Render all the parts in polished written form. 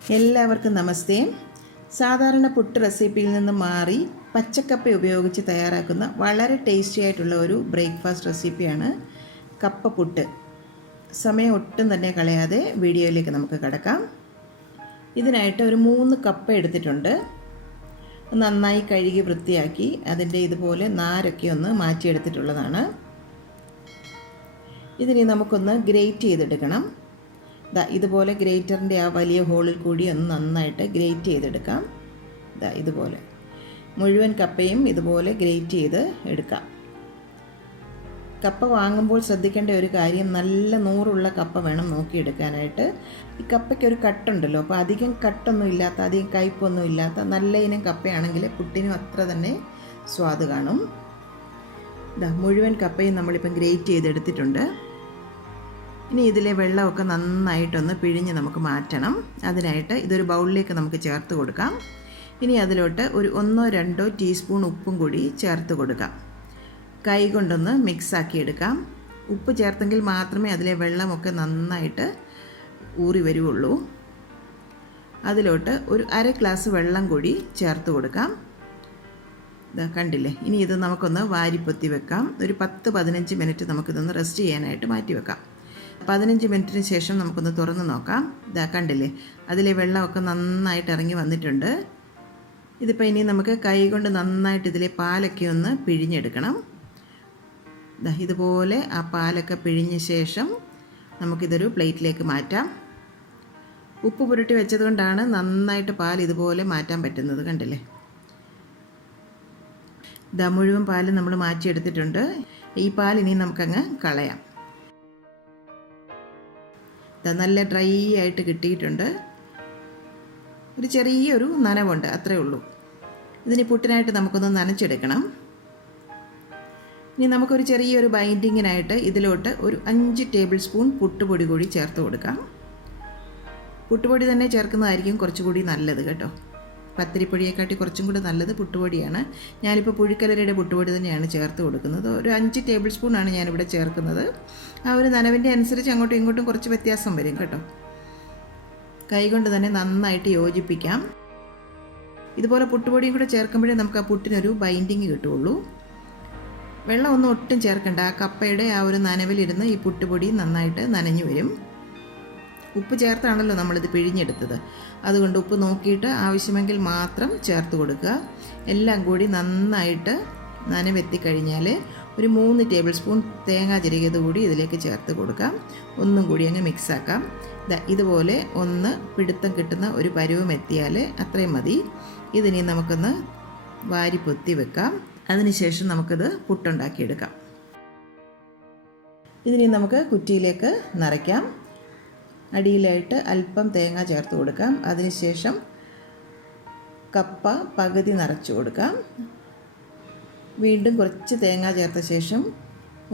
എല്ലാവർക്കും നമസ്തേ. സാധാരണ പുട്ട് റെസിപ്പിയിൽ നിന്ന് മാറി പച്ചക്കപ്പ ഉപയോഗിച്ച് തയ്യാറാക്കുന്ന വളരെ ടേസ്റ്റി ആയിട്ടുള്ള ഒരു ബ്രേക്ക്ഫാസ്റ്റ് റെസിപ്പിയാണ് കപ്പ പുട്ട്. സമയം ഒട്ടും തന്നെ കളയാതെ വീഡിയോയിലേക്ക് നമുക്ക് കടക്കാം. ഇതിനായിട്ട് ഒരു 3 കപ്പ എടുത്തിട്ടുണ്ട്. നന്നായി കഴുകി വൃത്തിയാക്കി അതിൻ്റെ ഇതുപോലെ നാരൊക്കെ ഒന്ന് മാറ്റിയെടുത്തിട്ടുള്ളതാണ്. ഇതിനി നമുക്കൊന്ന് ഗ്രേറ്റ് ചെയ്തെടുക്കണം. ഇതുപോലെ ഗ്രേറ്ററിൻ്റെ ആ വലിയ ഹോളിൽ കൂടി ഒന്ന് നന്നായിട്ട് ഗ്രേറ്റ് ചെയ്തെടുക്കാം. ഇതുപോലെ മുഴുവൻ കപ്പയും ഇതുപോലെ ഗ്രേറ്റ് ചെയ്ത് എടുക്കാം. കപ്പ വാങ്ങുമ്പോൾ ശ്രദ്ധിക്കേണ്ട ഒരു കാര്യം, നല്ല നൂറുള്ള കപ്പ വേണം നോക്കിയെടുക്കാനായിട്ട്. ഈ കപ്പയ്ക്കൊരു കട്ടുണ്ടല്ലോ, അപ്പോൾ അധികം കട്ടൊന്നും ഇല്ലാത്ത, അധികം കയ്പൊന്നും ഇല്ലാത്ത നല്ല ഇനം കപ്പയാണെങ്കിൽ പുട്ടിനും അത്ര തന്നെ സ്വാദ് കാണും. മുഴുവൻ കപ്പയും നമ്മളിപ്പം ഗ്രേറ്റ് ചെയ്തെടുത്തിട്ടുണ്ട്. ഇനി ഇതിലെ വെള്ളമൊക്കെ നന്നായിട്ടൊന്ന് പിഴിഞ്ഞ് നമുക്ക് മാറ്റണം. അതിനായിട്ട് ഇതൊരു ബൗളിലേക്ക് നമുക്ക് ചേർത്ത് കൊടുക്കാം. ഇനി അതിലോട്ട് ഒരു 1-2 ടീസ്പൂൺ ഉപ്പും കൂടി ചേർത്ത് കൊടുക്കാം. കൈ കൊണ്ടൊന്ന് മിക്സാക്കി എടുക്കാം. ഉപ്പ് ചേർത്തെങ്കിൽ മാത്രമേ അതിലെ വെള്ളമൊക്കെ നന്നായിട്ട് ഊറി വരുള്ളൂ. അതിലോട്ട് ഒരു 1/2 ഗ്ലാസ് വെള്ളം കൂടി ചേർത്ത് കൊടുക്കാം. കണ്ടില്ലേ? ഇനി ഇത് നമുക്കൊന്ന് വാരിപ്പൊത്തി വെക്കാം. ഒരു 10-15 മിനിറ്റ് നമുക്കിതൊന്ന് റെസ്റ്റ് ചെയ്യാനായിട്ട് മാറ്റി വെക്കാം. 15 മിനിറ്റിന് ശേഷം നമുക്കൊന്ന് തുറന്ന് നോക്കാം. കണ്ടില്ലേ? അതിലെ വെള്ളമൊക്കെ നന്നായിട്ട് ഇറങ്ങി വന്നിട്ടുണ്ട്. ഇതിപ്പോൾ ഇനി നമുക്ക് കൈ കൊണ്ട് നന്നായിട്ട് ഇതിലെ പാലൊക്കെ ഒന്ന് പിഴിഞ്ഞെടുക്കണം. ഇതുപോലെ ആ പാലൊക്കെ പിഴിഞ്ഞ ശേഷം നമുക്കിതൊരു പ്ലേറ്റിലേക്ക് മാറ്റാം. ഉപ്പ് പുരട്ടി വെച്ചതുകൊണ്ടാണ് നന്നായിട്ട് പാൽ ഇതുപോലെ മാറ്റാൻ പറ്റുന്നത്. കണ്ടില്ലേ? മുഴുവൻ പാൽ നമ്മൾ മാറ്റിയെടുത്തിട്ടുണ്ട്. ഈ പാൽ ഇനി നമുക്കങ്ങ് കളയാം. നല്ല ഡ്രൈ ആയിട്ട് കിട്ടിയിട്ടുണ്ട്. ഒരു ചെറിയൊരു നനവുണ്ട്, അത്രേ ഉള്ളൂ. ഇതിന് പുട്ടിനായിട്ട് നമുക്കൊന്ന് നനച്ചെടുക്കണം. ഇനി നമുക്കൊരു ചെറിയൊരു ബൈൻഡിങ്ങിനായിട്ട് ഇതിലോട്ട് ഒരു 5 ടേബിൾ സ്പൂൺ പുട്ടുപൊടി കൂടി ചേർത്ത് കൊടുക്കാം. പുട്ടുപൊടി തന്നെ ചേർക്കുന്നതായിരിക്കും കുറച്ചുകൂടി നല്ലത് കേട്ടോ. പത്തിരിപ്പൊടിയെക്കാട്ടി കുറച്ചും കൂടി നല്ലത് പുട്ടുപൊടിയാണ്. ഞാനിപ്പോൾ പുഴുക്കലരിയുടെ പുട്ടുപൊടി തന്നെയാണ് ചേർത്ത് കൊടുക്കുന്നത്. ഒരു 5 ടേബിൾ സ്പൂണാണ് ഞാനിവിടെ ചേർക്കുന്നത്. ആ ഒരു നനവിൻ്റെ അനുസരിച്ച് അങ്ങോട്ടും ഇങ്ങോട്ടും കുറച്ച് വ്യത്യാസം വരും കേട്ടോ. കൈകൊണ്ട് തന്നെ നന്നായിട്ട് യോജിപ്പിക്കാം. ഇതുപോലെ പുട്ടുപൊടിയും കൂടെ ചേർക്കുമ്പോഴേ നമുക്ക് ആ പുട്ടിനൊരു ബൈൻഡിങ് കിട്ടുള്ളൂ. വെള്ളമൊന്നും ഒട്ടും ചേർക്കണ്ട. ആ കപ്പയുടെ ആ ഒരു നനവിലിരുന്ന് ഈ പുട്ടുപൊടി നന്നായിട്ട് നനഞ്ഞു വരും. ഉപ്പ് ചേർത്താണല്ലോ നമ്മളിത് പിഴിഞ്ഞെടുത്തത്. അതുകൊണ്ട് ഉപ്പ് നോക്കിയിട്ട് ആവശ്യമെങ്കിൽ മാത്രം ചേർത്ത് കൊടുക്കുക. എല്ലാം കൂടി നന്നായിട്ട് നനവെത്തിക്കഴിഞ്ഞാൽ ഒരു 3 ടേബിൾ സ്പൂൺ തേങ്ങ ചിരകിയത് കൂടി ഇതിലേക്ക് ചേർത്ത് കൊടുക്കാം. ഒന്നും കൂടി അങ്ങ് മിക്സാക്കാം. ഇതുപോലെ ഒന്ന് പിടുത്തം കിട്ടുന്ന ഒരു പരുവം എത്തിയാൽ അത്രയും മതി. ഇതിനി നമുക്കൊന്ന് വാരി പൊത്തി വെക്കാം. അതിനുശേഷം നമുക്കിത് പുട്ടുണ്ടാക്കിയെടുക്കാം. ഇതിനി നമുക്ക് കുറ്റിയിലേക്ക് നിറയ്ക്കാം. അടിയിലായിട്ട് അല്പം തേങ്ങ ചേർത്ത് കൊടുക്കാം. അതിനുശേഷം കപ്പ പകുതി നിറച്ച് കൊടുക്കാം. വീണ്ടും കുറച്ച് തേങ്ങ ചേർത്ത ശേഷം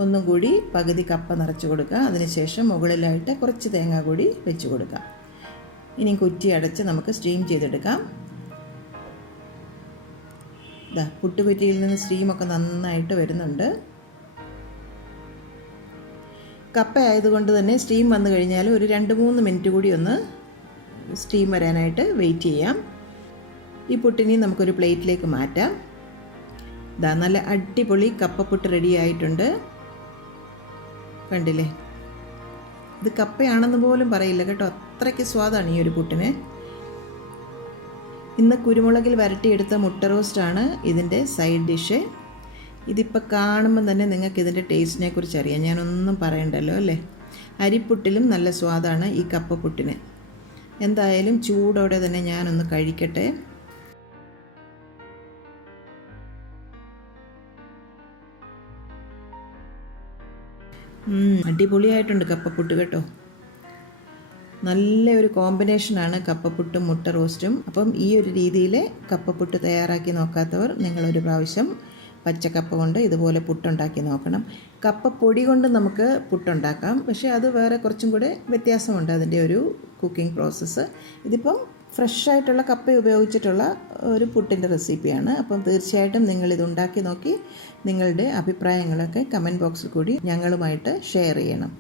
ഒന്നും കൂടി പകുതി കപ്പ നിറച്ച് കൊടുക്കുക. അതിനുശേഷം മുകളിലായിട്ട് കുറച്ച് തേങ്ങ കൂടി വെച്ച് കൊടുക്കാം. ഇനി കുറ്റി അടച്ച് നമുക്ക് സ്റ്റീം ചെയ്തെടുക്കാം. പുട്ടുകുറ്റിയിൽ നിന്ന് സ്റ്റീമൊക്കെ നന്നായിട്ട് വരുന്നുണ്ട്. കപ്പ ആയതുകൊണ്ട് തന്നെ സ്റ്റീം വന്നു കഴിഞ്ഞാൽ ഒരു 2-3 മിനിറ്റ് കൂടി ഒന്ന് സ്റ്റീം വരാനായിട്ട് വെയിറ്റ് ചെയ്യാം. ഈ പുട്ടിനെ നമുക്കൊരു പ്ലേറ്റിലേക്ക് മാറ്റാം. നല്ല അടിപൊളി കപ്പപ്പുട്ട് റെഡി ആയിട്ടുണ്ട്. കണ്ടില്ലേ? ഇത് കപ്പയാണെന്ന് പോലും പറയില്ല കേട്ടോ, അത്രയ്ക്ക് സ്വാദാണ് ഈ ഒരു പുട്ടിന്. ഇന്ന് കുരുമുളകിൽ വരട്ടിയെടുത്ത മുട്ട റോസ്റ്റാണ് ഇതിൻ്റെ സൈഡ് ഡിഷ്. ഇതിപ്പോൾ കാണുമ്പോൾ തന്നെ നിങ്ങൾക്ക് ഇതിൻ്റെ ടേസ്റ്റിനെ കുറിച്ച് അറിയാം. ഞാനൊന്നും പറയണ്ടല്ലോ അല്ലേ. അരിപ്പുട്ടിലും നല്ല സ്വാദാണ് ഈ കപ്പപ്പുട്ടിന്. എന്തായാലും ചൂടോടെ തന്നെ ഞാനൊന്ന് കഴിക്കട്ടെ. അടിപൊളിയായിട്ടുണ്ട് കപ്പപ്പുട്ട് കേട്ടോ. നല്ല ഒരു കോമ്പിനേഷനാണ് കപ്പപ്പുട്ടും മുട്ട റോസ്റ്റും. അപ്പം ഈ ഒരു രീതിയിൽ കപ്പപ്പുട്ട് തയ്യാറാക്കി നോക്കാത്തവർ നിങ്ങളൊരു പ്രാവശ്യം പച്ചക്കപ്പ കൊണ്ട് ഇതുപോലെ പുട്ടുണ്ടാക്കി നോക്കണം. കപ്പപ്പൊടി കൊണ്ട് നമുക്ക് പുട്ടുണ്ടാക്കാം, പക്ഷേ അത് വേറെ കുറച്ചും കൂടെ വ്യത്യാസമുണ്ട് അതിൻ്റെ ഒരു കുക്കിംഗ് പ്രോസസ്സ്. ഇതിപ്പം ഫ്രഷായിട്ടുള്ള കപ്പ ഉപയോഗിച്ചിട്ടുള്ള ഒരു പുട്ടിൻ്റെ റെസിപ്പിയാണ്. അപ്പം തീർച്ചയായിട്ടും നിങ്ങളിത് ഉണ്ടാക്കി നോക്കി നിങ്ങളുടെ അഭിപ്രായങ്ങളൊക്കെ കമൻറ്റ് ബോക്സിൽ കൂടി ഞങ്ങളുമായിട്ട് ഷെയർ ചെയ്യണം.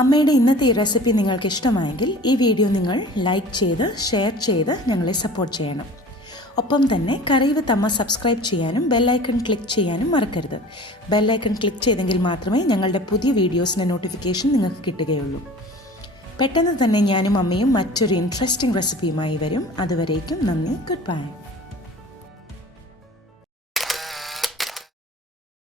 അമ്മയുടെ ഇന്നത്തെ ഈ റെസിപ്പി നിങ്ങൾക്ക് ഇഷ്ടമായെങ്കിൽ ഈ വീഡിയോ നിങ്ങൾ ലൈക്ക് ചെയ്ത് ഷെയർ ചെയ്ത് ഞങ്ങളെ സപ്പോർട്ട് ചെയ്യണം. ഒപ്പം തന്നെ കറി വിത്ത് അമ്മ സബ്സ്ക്രൈബ് ചെയ്യാനും ബെല്ലൈക്കൺ ക്ലിക്ക് ചെയ്യാനും മറക്കരുത്. ബെല്ലൈക്കൺ ക്ലിക്ക് ചെയ്തെങ്കിൽ മാത്രമേ ഞങ്ങളുടെ പുതിയ വീഡിയോസിൻ്റെ നോട്ടിഫിക്കേഷൻ നിങ്ങൾക്ക് കിട്ടുകയുള്ളൂ. പെട്ടെന്ന് തന്നെ ഞാനും അമ്മയും മറ്റൊരു ഇൻട്രസ്റ്റിംഗ് റെസിപ്പിയുമായി വരും. അതുവരേക്കും നന്ദി. Good bye.